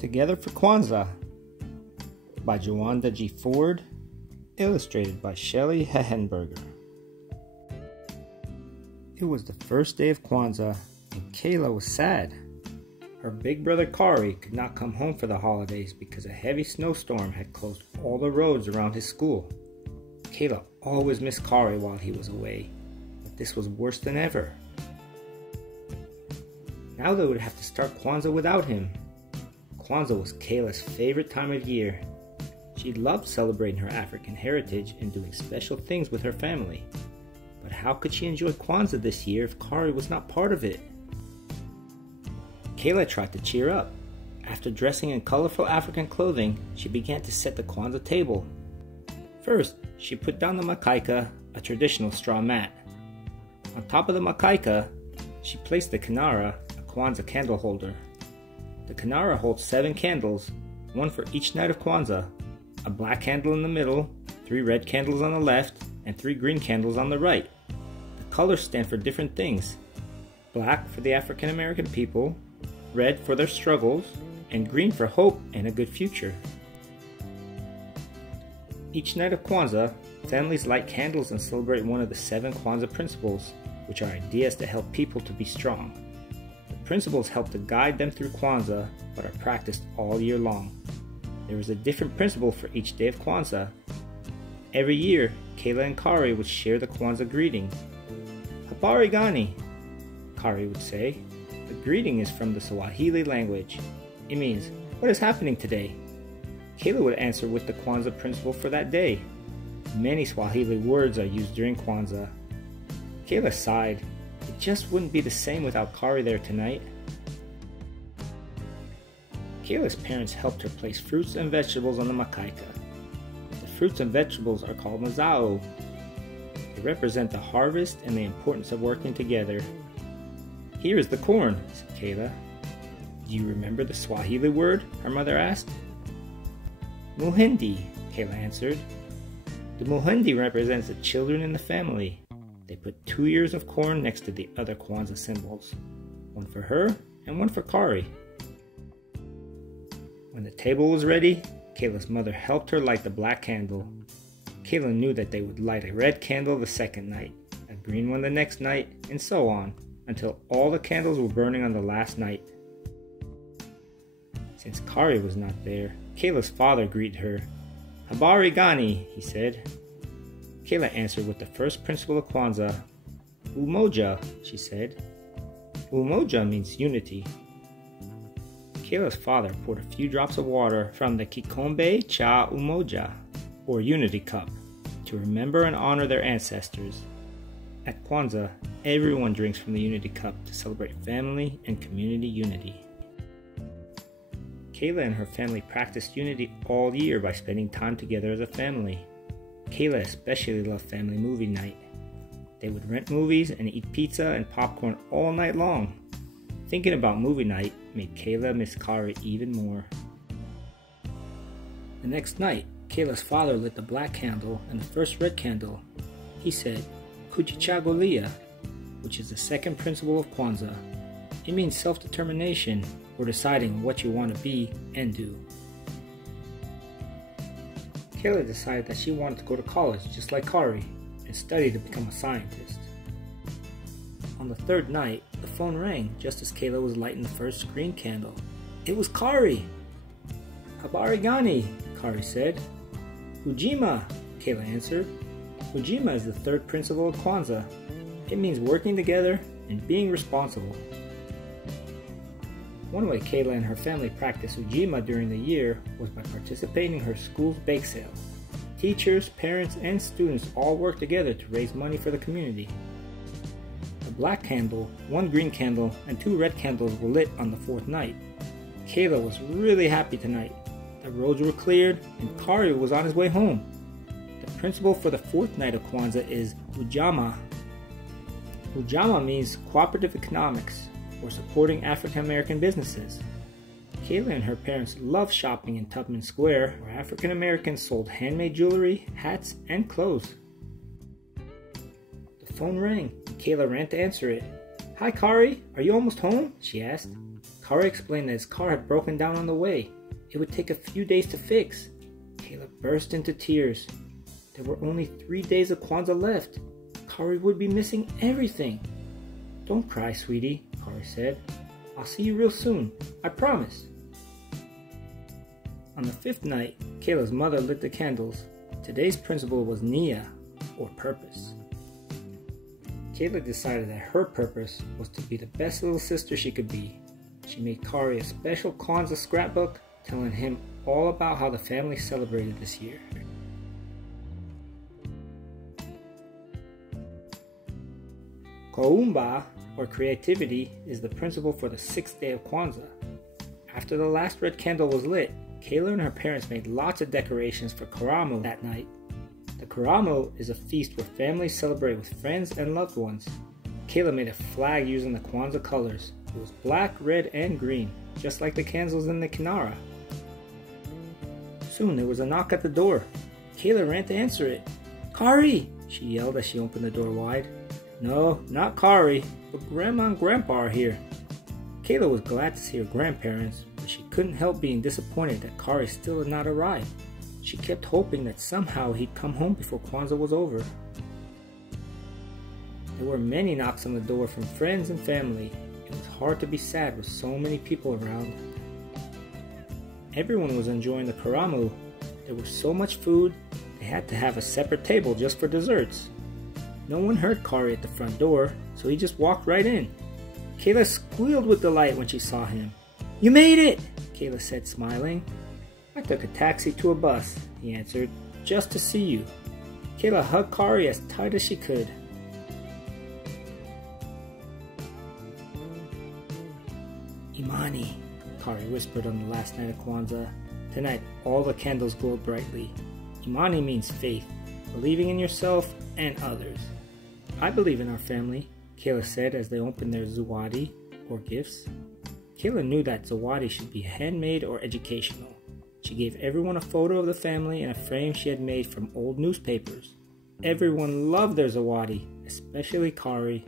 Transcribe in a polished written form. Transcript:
Together for Kwanzaa by Juwanda G. Ford, illustrated by Shelly Hehenberger. It was the first day of Kwanzaa, and Kayla was sad. Her big brother Kari could not come home for the holidays because a heavy snowstorm had closed all the roads around his school. Kayla always missed Kari while he was away, but this was worse than ever. Now they would have to start Kwanzaa without him. Kwanzaa was Kayla's favorite time of year. She loved celebrating her African heritage and doing special things with her family. But how could she enjoy Kwanzaa this year if Kari was not part of it? Kayla tried to cheer up. After dressing in colorful African clothing, she began to set the Kwanzaa table. First, she put down the makaika, a traditional straw mat. On top of the makaika, she placed the kinara, a Kwanzaa candle holder. The kinara holds 7 candles, one for each night of Kwanzaa, a black candle in the middle, 3 red candles on the left, and 3 green candles on the right. The colors stand for different things: black for the African American people, red for their struggles, and green for hope and a good future. Each night of Kwanzaa, families light candles and celebrate one of the 7 Kwanzaa principles, which are ideas to help people to be strong. The principles help to guide them through Kwanzaa, but are practiced all year long. There is a different principle for each day of Kwanzaa. Every year, Kayla and Kari would share the Kwanzaa greeting. Habari gani, Kari would say. The greeting is from the Swahili language. It means, what is happening today? Kayla would answer with the Kwanzaa principle for that day. Many Swahili words are used during Kwanzaa. Kayla sighed. It just wouldn't be the same without Kari there tonight. Kayla's parents helped her place fruits and vegetables on the makaika. The fruits and vegetables are called mazao. They represent the harvest and the importance of working together. Here is the corn, said Kayla. Do you remember the Swahili word? Her mother asked. Muhindi, Kayla answered. The muhindi represents the children in the family. They put 2 ears of corn next to the other Kwanzaa symbols, one for her and one for Kari. When the table was ready, Kayla's mother helped her light the black candle. Kayla knew that they would light a red candle the second night, a green one the next night, and so on, until all the candles were burning on the last night. Since Kari was not there, Kayla's father greeted her. Habari gani, he said. Kayla answered with the first principle of Kwanzaa. Umoja, she said. Umoja means unity. Kayla's father poured a few drops of water from the kikombe cha umoja, or unity cup, to remember and honor their ancestors. At Kwanzaa, everyone drinks from the unity cup to celebrate family and community unity. Kayla and her family practiced unity all year by spending time together as a family. Kayla especially loved family movie night. They would rent movies and eat pizza and popcorn all night long. Thinking about movie night made Kayla miss Kari even more. The next night, Kayla's father lit the black candle and the first red candle. He said, Kujichagulia, which is the second principle of Kwanzaa. It means self-determination, or deciding what you want to be and do. Kayla decided that she wanted to go to college just like Kari and study to become a scientist. On the 3rd night, the phone rang just as Kayla was lighting the first green candle. It was Kari! Habari gani, Kari said. Fujima, Kayla answered. Fujima is the 3rd principle of Kwanzaa. It means working together and being responsible. One way Kayla and her family practiced Fujima during the year was by participating in her school's bake sale. Teachers, parents, and students all worked together to raise money for the community. A black candle, 1 green candle, and 2 red candles were lit on the 4th night. Kayla was really happy tonight. The roads were cleared, and Kari was on his way home. The principle for the 4th night of Kwanzaa is Ujama. Ujama means cooperative economics, or supporting African American businesses. Kayla and her parents loved shopping in Tubman Square, where African Americans sold handmade jewelry, hats, and clothes. The phone rang, and Kayla ran to answer it. Hi, Kari, are you almost home? She asked. Kari explained that his car had broken down on the way. It would take a few days to fix. Kayla burst into tears. There were only 3 days of Kwanzaa left. Kari would be missing everything. Don't cry, sweetie, Kari said. I'll see you real soon, I promise. On the 5th night, Kayla's mother lit the candles. Today's principle was Nia, or purpose. Kayla decided that her purpose was to be the best little sister she could be. She made Kari a special Kwanzaa scrapbook, telling him all about how the family celebrated this year. Kuumba, or creativity, is the principle for the 6th day of Kwanzaa. After the last red candle was lit, Kayla and her parents made lots of decorations for Karamu that night. The Karamu is a feast where families celebrate with friends and loved ones. Kayla made a flag using the Kwanzaa colors. It was black, red, and green, just like the candles in the Kinara. Soon there was a knock at the door. Kayla ran to answer it. Kari! She yelled as she opened the door wide. No, not Kari, but Grandma and Grandpa are here. Kayla was glad to see her grandparents, but she couldn't help being disappointed that Kari still had not arrived. She kept hoping that somehow he'd come home before Kwanzaa was over. There were many knocks on the door from friends and family. It was hard to be sad with so many people around. Everyone was enjoying the Karamu. There was so much food, they had to have a separate table just for desserts. No one heard Kari at the front door, so he just walked right in. Kayla squealed with delight when she saw him. You made it, Kayla said, smiling. I took a taxi to a bus, he answered, just to see you. Kayla hugged Kari as tight as she could. Imani, Kari whispered on the last night of Kwanzaa. Tonight, all the candles glowed brightly. Imani means faith, believing in yourself and others. I believe in our family, Kayla said as they opened their zawadi, or gifts. Kayla knew that zawadi should be handmade or educational. She gave everyone a photo of the family in a frame she had made from old newspapers. Everyone loved their zawadi, especially Kari.